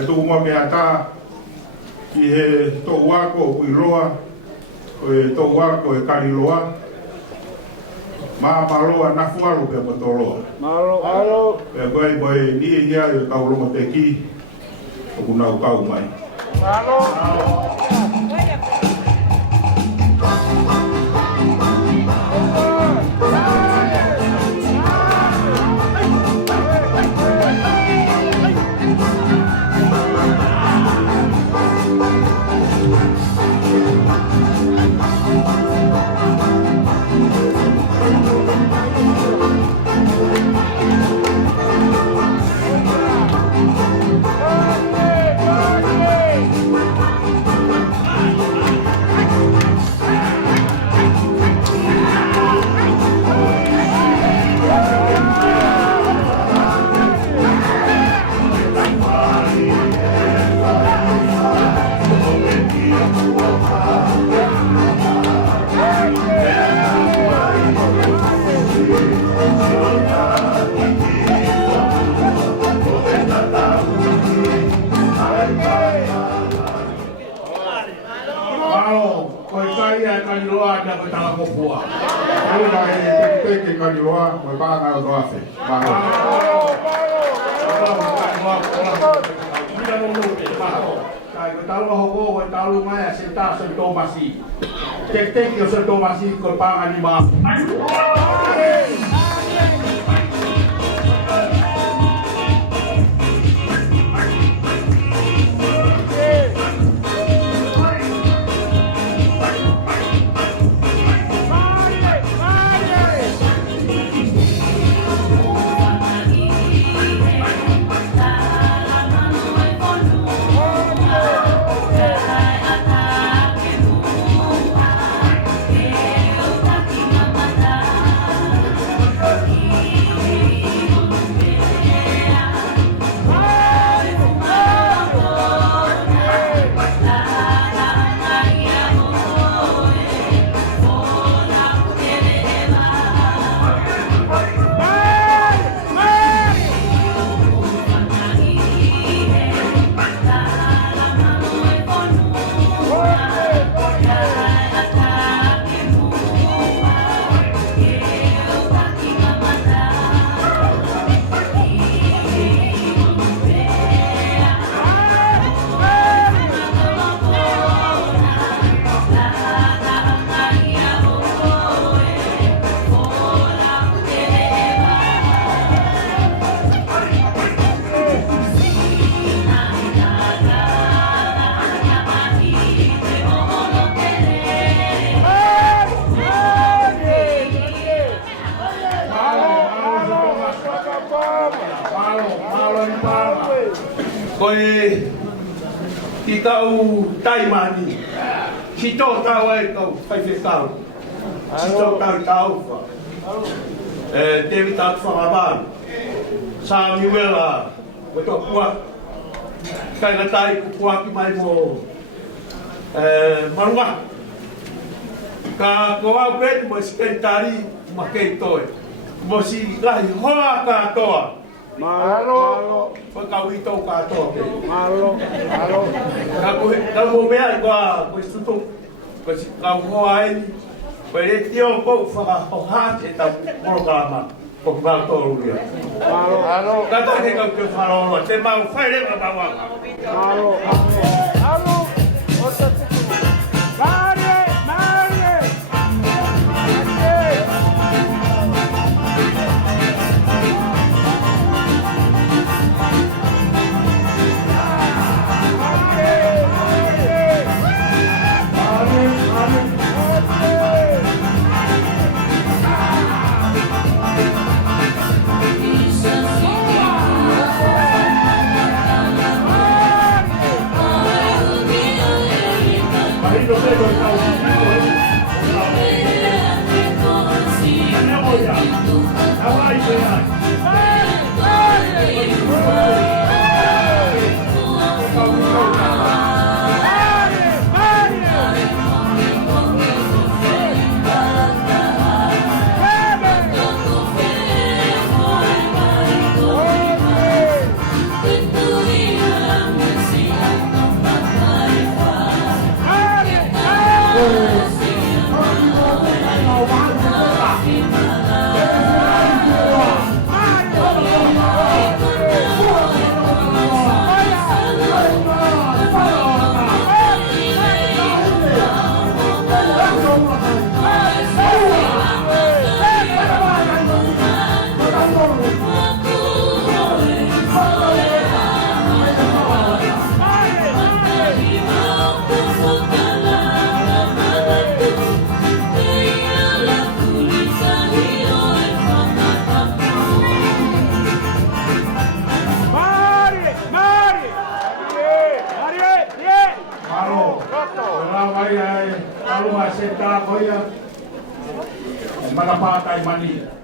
ai tō mua mea tā ki he tō wako o Iroa, o e tō wako e Kariloa, Maloa na fuaru pe potoroa. Malo. Pe boy ni ia yo ka ulo te ki. O kuna u ka mai. Malo. Ki tau taimani, si tō tau e tau whaiwhekau, si tō tau tau wha. Tewi tātu whakabānu, Samuela, o tō kua, kai ngatai kua ki mai mō marunga. Ka koa pēti mo spentari ma kei toi, mo si lahi hoa kātoa. Malo. Kau itu kata ke. Malo. Kau mea kau istutu kau hoai. Pere tio kau faka hohat eta programa kau tolu dia. Malo. Kata ke kau ke faro te mau fai le bawa. Malo. Kalau masih tak kau ya, mana pakai mani.